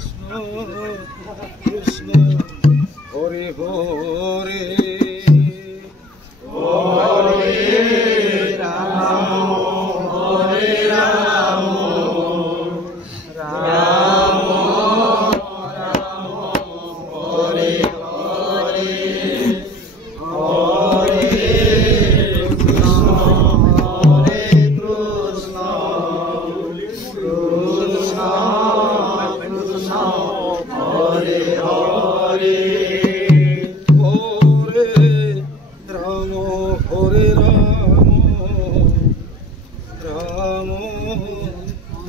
Krishna Hare Hare Krishna Krishna Hare Hare Hare Ram Hare Ram Ram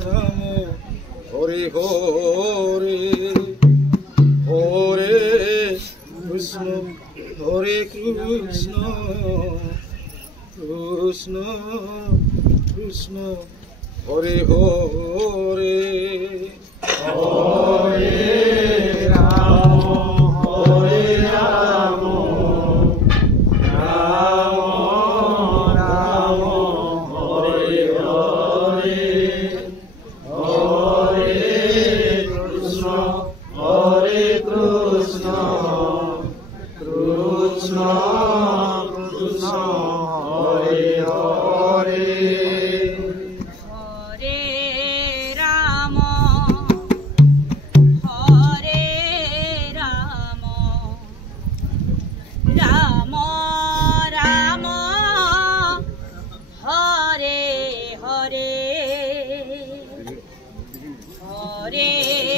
Ram Hare Hare Hare Krishna Krishna Krishna Krishna Hare Hare Hare Ram Hare Ram Ram Ram Hare Hare Hare